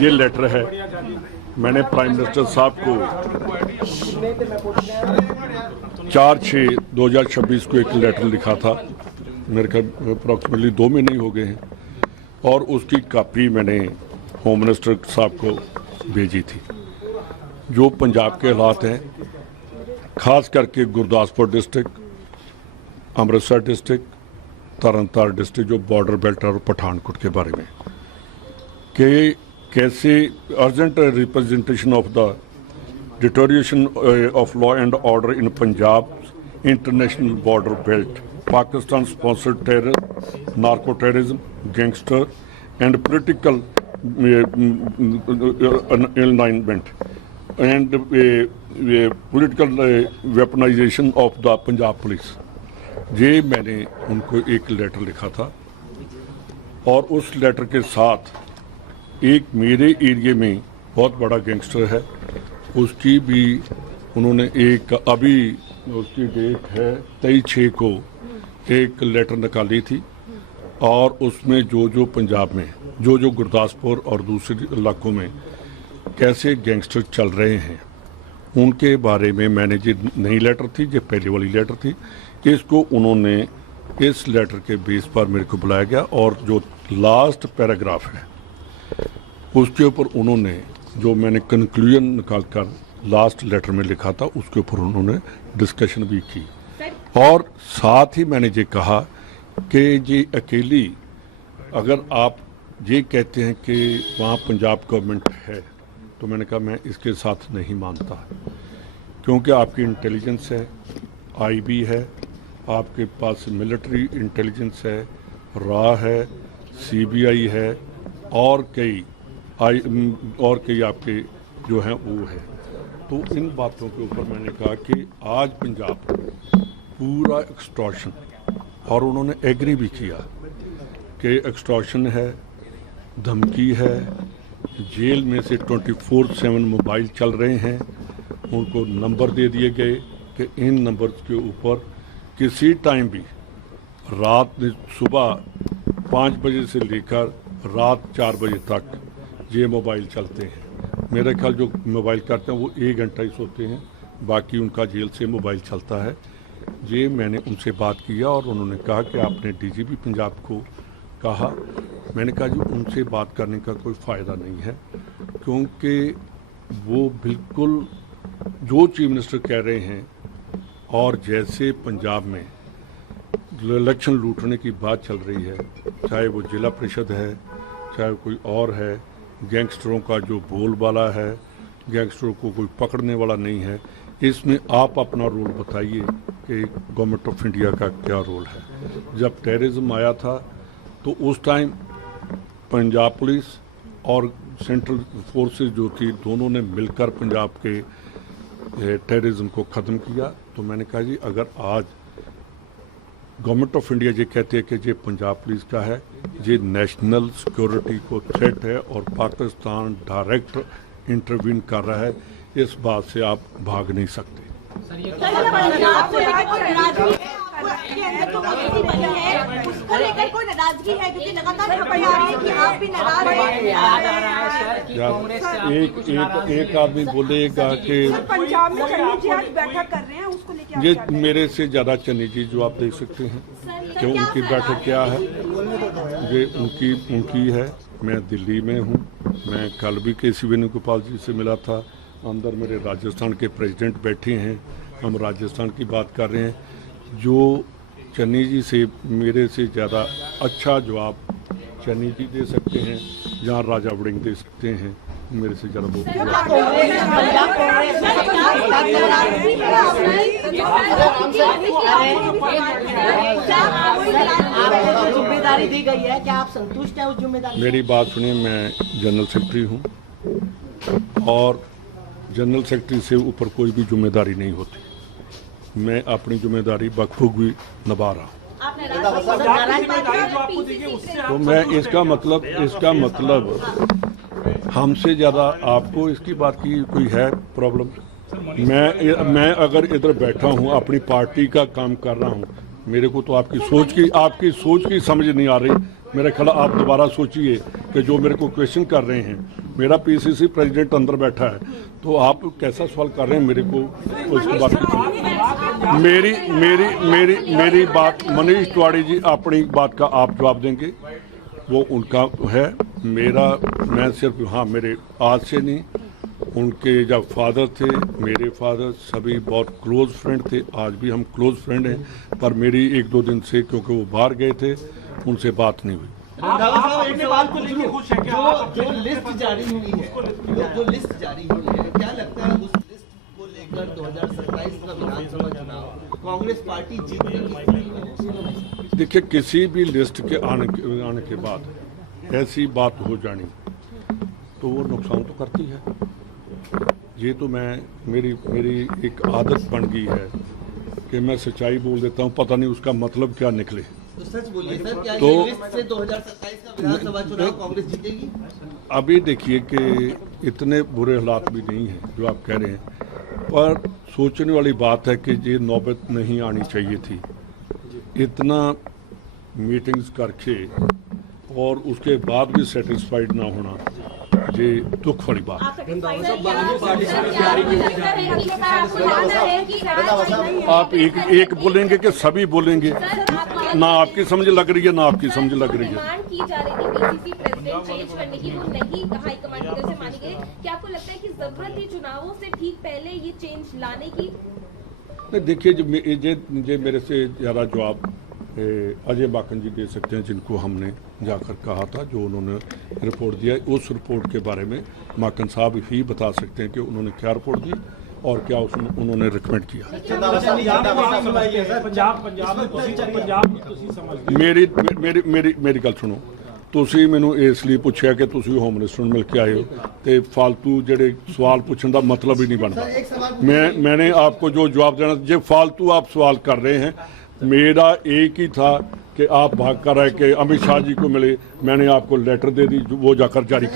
ये लेटर है, मैंने प्राइम मिनिस्टर साहब को 4/6/2026 को एक लेटर लिखा था, मेरे ख्याल अप्रॉक्सीमेटली 2 महीने हो गए हैं, और उसकी कापी मैंने होम मिनिस्टर साहब को भेजी थी। जो पंजाब के हालात हैं, खास करके Gurdaspur district, Amritsar district, Tarn Taran district, जो बॉर्डर बेल्ट और पठानकोट के बारे में, कि कैसे urgent representation of the deterioration of law and order in Punjab international border belt, Pakistan sponsored terror, narco terrorism, gangster and political alignment and political weaponization of the Punjab police. ये मैंने उनको एक लेटर लिखा था, और उस लेटर के साथ एक मेरे एरिया में बहुत बड़ा गैंगस्टर है, उसकी भी उन्होंने एक, अभी उसकी डेट है 23/6 को एक लेटर निकाली थी, और उसमें जो पंजाब में जो गुरदासपुर और दूसरे इलाकों में कैसे गैंगस्टर चल रहे हैं उनके बारे में मैंने, जो नई लेटर थी, जो पहले वाली लेटर थी, इसको उन्होंने इस लेटर के बेस पर मेरे को बुलाया गया, और जो लास्ट पैराग्राफ है उसके ऊपर उन्होंने, जो मैंने कंक्लूजन निकाल कर लास्ट लेटर में लिखा था, उसके ऊपर उन्होंने डिस्कशन भी की। और साथ ही मैंने ये कहा कि ये अकेली, अगर आप ये कहते हैं कि वहाँ पंजाब गवर्नमेंट है, तो मैंने कहा मैं इसके साथ नहीं मानता, क्योंकि आपकी इंटेलिजेंस है, आईबी है, आपके पास मिलिट्री इंटेलिजेंस है, रा है, सीबीआई है, और कई आपके जो हैं वो है। तो इन बातों के ऊपर मैंने कहा कि आज पंजाब पूरा एक्सटॉर्शन, और उन्होंने एग्री भी किया कि एक्सटॉर्शन है, धमकी है, जेल में से 24/7 मोबाइल चल रहे हैं, उनको नंबर दे दिए गए कि इन नंबर्स के ऊपर किसी टाइम भी रात में सुबह 5 बजे से लेकर रात 4 बजे तक ये मोबाइल चलते हैं। मेरा ख्याल जो मोबाइल करते हैं वो 1 घंटा ही सोते हैं, बाकी उनका जेल से मोबाइल चलता है। ये मैंने उनसे बात किया, और उन्होंने कहा कि आपने डीजीपी पंजाब को कहा। मैंने कहा जी उनसे बात करने का कोई फ़ायदा नहीं है, क्योंकि वो बिल्कुल जो चीफ मिनिस्टर कह रहे हैं, और जैसे पंजाब में इलेक्शन लूटने की बात चल रही है, चाहे वो जिला परिषद है, चाहे कोई और है, गैंगस्टरों का जो बोलबाला है, गैंगस्टरों को कोई पकड़ने वाला नहीं है। इसमें आप अपना रोल बताइए कि गवर्नमेंट ऑफ इंडिया का क्या रोल है। जब टेररिज्म आया था तो उस टाइम पंजाब पुलिस और सेंट्रल फोर्सेस जो थी, दोनों ने मिलकर पंजाब के टेररिज्म को ख़त्म किया। तो मैंने कहा जी अगर आज गवर्नमेंट ऑफ इंडिया ये कहते हैं कि ये पंजाब पुलिस का है, ये नेशनल सिक्योरिटी को थ्रेट है और पाकिस्तान डायरेक्ट इंटरवीन कर रहा है, इस बात से आप भाग नहीं सकते। एक आदमी बोलेगा कि पंजाब में चन्नी जी आज बैठक कर रहे हैं, उसको लेके ये मेरे से ज़्यादा चन्नी जी जो आप देख सकते हैं कि उनकी बैठक क्या है, ये उनकी है। मैं दिल्ली में हूँ, मैं कल भी केसी वेणुगोपाल जी से मिला था, अंदर मेरे राजस्थान के प्रेसिडेंट बैठे हैं, हम राजस्थान की बात कर रहे हैं। जो चन्नी जी से मेरे से ज़्यादा अच्छा जवाब चन्नी जी दे सकते हैं, जहाँ राजा वड़िंग दे सकते हैं, मेरे से ज़्यादा बहुत जिम्मेदारी दी गई है, क्या आप संतुष्ट हैं उस जिम्मेदारी? मेरी बात सुनिए, मैं जनरल सेक्रेटरी हूँ और जनरल सेक्रेटरी से ऊपर कोई भी जिम्मेदारी नहीं होती। मैं अपनी जिम्मेदारी बखूबी निभा रहा हूँ। तो मैं इसका मतलब हमसे ज़्यादा आपको इसकी बात की कोई है प्रॉब्लम? मैं अगर इधर बैठा हूँ अपनी पार्टी का काम कर रहा हूँ, मेरे को तो आपकी सोच की समझ नहीं आ रही। मेरा ख्याल आप दोबारा सोचिए कि जो मेरे को क्वेश्चन कर रहे हैं, मेरा पीसीसी प्रेसिडेंट अंदर बैठा है, तो आप कैसा सवाल कर रहे हैं मेरे को उसके बाद मेरी मेरी मेरी मेरी बात मनीष तिवारी जी अपनी बात का आप जवाब देंगे, वो उनका है। मेरा मैं सिर्फ हाँ मेरे आज से नहीं, उनके जब फादर थे मेरे फादर सभी बहुत क्लोज फ्रेंड थे, आज भी हम क्लोज फ्रेंड हैं, पर मेरी 1-2 दिन से क्योंकि वो बाहर गए थे उनसे बात नहीं हुई। रंधावा साहब एक सवाल को लेके खुश है क्या? जो लिस्ट जारी हुई है, जो लिस्ट जारी हुई है, क्या लगता है उस लिस्ट को लेकर 2027 का विधानसभा चुनाव कांग्रेस पार्टी जीतेगी? देखिए, किसी भी लिस्ट के आने के बाद ऐसी बात हो जानी तो वो नुकसान तो करती है। ये तो मेरी एक आदत बन गई है कि मैं सच्चाई बोल देता हूँ, पता नहीं उसका मतलब क्या निकले। तो सच बोलिए सर, क्या तो ये लिस्ट से 2027 का विधानसभा चुनाव कांग्रेस जीतेगी? अभी देखिए कि इतने बुरे हालात भी नहीं हैं जो आप कह रहे हैं, पर सोचने वाली बात है कि ये नौबत नहीं आनी चाहिए थी। इतना मीटिंग्स करके और उसके बाद भी सेटिस्फाइड ना होना, ये दुख वाली बात है। आप एक बोलेंगे कि सभी बोलेंगे, ना आपकी समझ लग रही है ना आपकी समझ लग रही है। डिमांड की जा रही थी पीसीसी प्रेसिडेंट चेंज करने की, वो नहीं हाईकमांड की तरफ से मानी गई। क्या आपको लगता है कि जरूरत थी चुनावों से ठीक पहले ये चेंज लाने की? नहीं, देखिए जो मेरे से ज़्यादा जवाब अजय माकन जी दे सकते हैं, जिनको हमने जाकर कहा था, जो उन्होंने रिपोर्ट दिया। उस रिपोर्ट के बारे में माकन साहब ही बता सकते हैं कि उन्होंने क्या रिपोर्ट दी और क्या उन्होंने रिकमेंड किया। ਮੇਰੀ ਗੱਲ ਸੁਣੋ, ਤੁਸੀਂ ਮੈਨੂੰ ਇਸ ਲਈ ਪੁੱਛਿਆ ਕਿ ਤੁਸੀਂ ਹੋਮ ਮਿਨਿਸਟਰ ਨੂੰ ਮਿਲ ਕੇ ਆਏ ਹੋ, ਤੇ फालतू ਜਿਹੜੇ ਸਵਾਲ ਪੁੱਛਣ ਦਾ मतलब ही नहीं बनता। मैंने आपको जो जवाब देना, जो फालतू आप सवाल कर रहे हैं, मेरा एक ही था कि आप भाग कर आए कि अमित शाह जी को मिले, मैंने आपको लेटर दे दी, वो जाकर जारी